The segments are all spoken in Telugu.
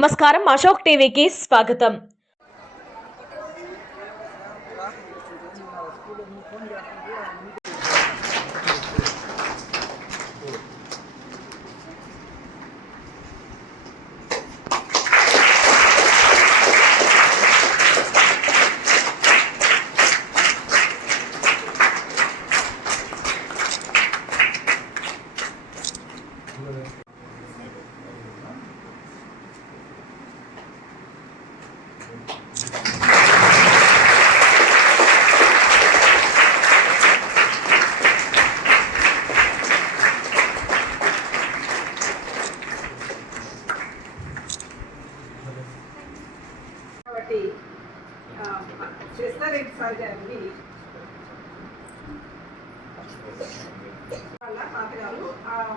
నమస్కారం, అశోక్ టీవీకి స్వాగతం. చేస్తారెడ్డి సార్ గారిని వాళ్ళ తాతగారు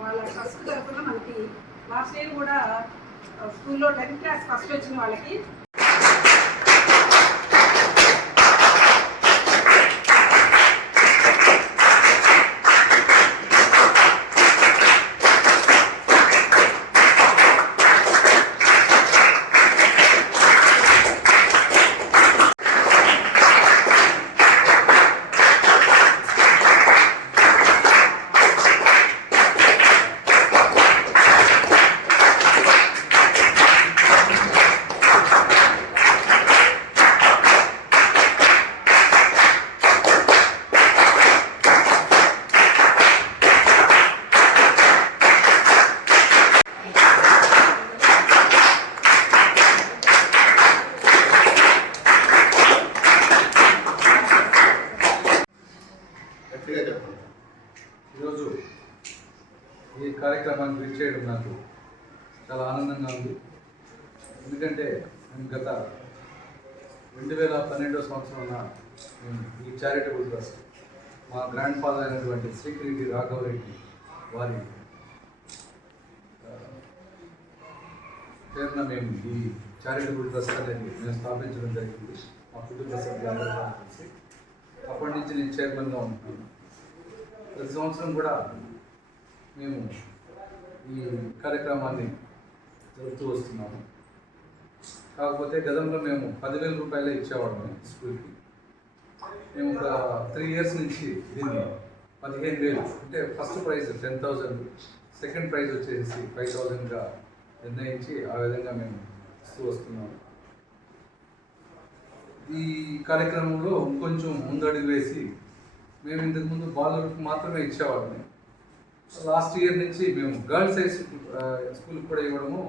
వాళ్ళ ఫస్ట్ తరఫున మనకి లాస్ట్ ఇయర్ కూడా స్కూల్లో 10th క్లాస్ ఫస్ట్ వచ్చిన వాళ్ళకి ఈరోజు ఈ కార్యక్రమాన్ని విజ్ చేయడం నాకు చాలా ఆనందంగా ఉంది. ఎందుకంటే నేను గత 2012వ సంవత్సరంలో ఈ చారిటబుల్ ట్రస్ట్ మా గ్రాండ్ ఫాదర్ అయినటువంటి శ్రీకరెడ్డి రాఘవరెడ్డి వారి పేరున మేము ఈ చారిటబుల్ ట్రస్ట్ అనేది మేము స్థాపించడం జరిగింది. మా కుటుంబ సభ్యులందరూ కలిసి అప్పటి నుంచి నేను చైర్మన్గా ఉంటున్నాను. ప్రతి సంవత్సరం కూడా మేము ఈ కార్యక్రమాన్ని జరుపుతూ వస్తున్నాము. కాకపోతే గతంలో మేము 10,000 రూపాయలే ఇచ్చేవాళ్ళం స్కూల్కి. మేము ఒక 3 ఇయర్స్ నుంచి దీన్ని 15,000 అంటే ఫస్ట్ ప్రైజ్ 10,000, సెకండ్ ప్రైజ్ వచ్చేసి 5,000గా నిర్ణయించి ఆ విధంగా మేము ఇస్తూ వస్తున్నాము. ఈ కార్యక్రమంలో ఇంకొంచెం ముందడుగు వేసి మేము ఇంతకుముందు బాలులకు మాత్రమే ఇచ్చేవాళ్ళని లాస్ట్ ఇయర్ నుంచి మేము గర్ల్స్ హై స్కూల్కి కూడా ఇవ్వడము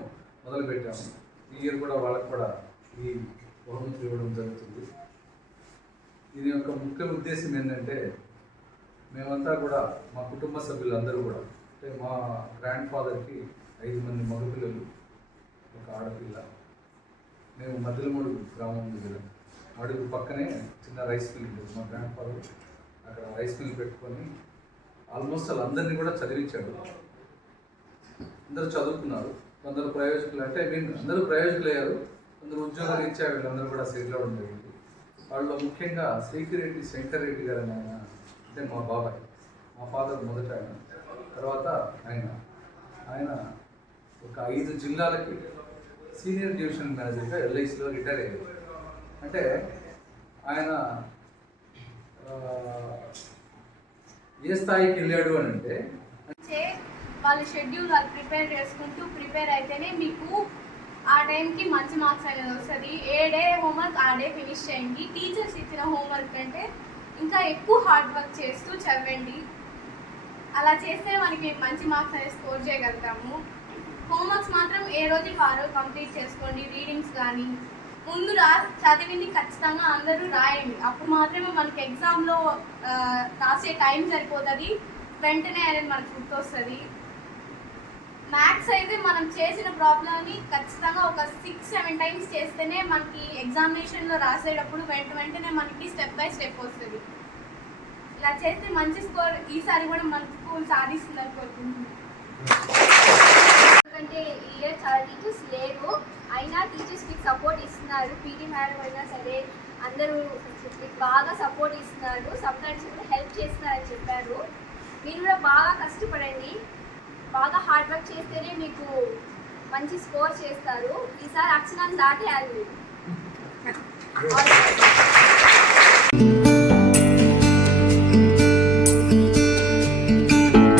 మొదలుపెట్టాము. ఈ ఇయర్ కూడా వాళ్ళకు కూడా ఈ బహుమతులు ఇవ్వడం జరుగుతుంది. దీని యొక్క ముఖ్య ఉద్దేశం ఏంటంటే మేమంతా కూడా మా కుటుంబ సభ్యులందరూ కూడా అంటే మా గ్రాండ్ ఫాదర్కి 5 మంది మగపిల్లలు, ఒక ఆడపిల్ల. మేము మధ్యలమూడు గ్రామం దగ్గర అడుగు పక్కనే చిన్న రైస్ మిల్ ఉంది. మా గ్రాండ్ ఫాదర్ అక్కడ రైస్ మిల్ పెట్టుకొని ఆల్మోస్ట్ వాళ్ళందరినీ కూడా చదివించాడు. అందరూ చదువుకున్నారు. కొందరు ప్రయోజకులు అంటే అందరూ ప్రయోజకులు అయ్యారు. కొందరు ఉద్యోగాలు ఇచ్చారు. వీళ్ళందరూ కూడా సెటిల్ అవ్వడం జరిగింది. వాళ్ళలో ముఖ్యంగా శ్రీకరెడ్డి శంకర్ రెడ్డి గారు ఆయన అంటే మా బాబాయ్, మా ఫాదర్ మొదట ఆయన, తర్వాత ఆయన ఒక 5 జిల్లాలకి సీనియర్ డివిజన్ మేనేజర్గా ఎల్ఐసిలో రిటైర్ అయ్యారు. అంటే ఆయన ఏ స్థాయికి వెళ్ళాడు అని అంటే వాళ్ళ షెడ్యూల్ వాళ్ళు ప్రిపేర్ అయితేనే మీకు ఆ టైంకి మంచి మార్క్స్ అనేది వస్తుంది. ఏ డే హోంవర్క్ ఆ డే ఫినిష్ చేయండి. టీచర్స్ ఇచ్చిన హోంవర్క్ కంటే ఇంకా ఎక్కువ హార్డ్ వర్క్ చేస్తూ చదవండి. అలా చేస్తే మనకి మంచి మార్క్స్ అనేది స్కోర్ చేయగలుగుతాము. హోంవర్క్స్ మాత్రం ఏ రోజుకి ఆ రోజు కంప్లీట్ చేసుకోండి. రీడింగ్స్ కానీ ముందు చదివింది ఖచ్చితంగా అందరూ రాయండి. అప్పుడు మాత్రమే మనకి ఎగ్జామ్లో రాసే టైం సరిపోతుంది. వెంటనే అనేది మనకు గుర్తొస్తుంది. మ్యాథ్స్ అయితే మనం చేసిన ప్రాబ్లమ్ని ఖచ్చితంగా ఒక 6-7 టైమ్స్ చేస్తేనే మనకి ఎగ్జామినేషన్లో రాసేటప్పుడు వెంటనే మనకి స్టెప్ బై స్టెప్ వస్తుంది. ఇలా చేస్తే మంచి స్కోర్ ఈసారి కూడా మన స్కూల్ సాధిస్తుందని కోరుకుంటున్నాను. ఎందుకంటే ఈ ఇయర్ చాలా టీచర్స్ లేరు, అయినా టీచర్స్ మీకు సపోర్ట్ ఇస్తున్నారు. పీటీ మేడం అయినా సరే అందరూ మీకు బాగా సపోర్ట్ ఇస్తున్నారు. సబ్జెక్ట్స్ కూడా హెల్ప్ చేస్తున్నారని చెప్పారు. మీరు కూడా బాగా కష్టపడండి. బాగా హార్డ్ వర్క్ చేస్తేనే మీకు మంచి స్కోర్ చేస్తారు. ఈసారి అక్షరాన్ని దాటేయాలి మీరు.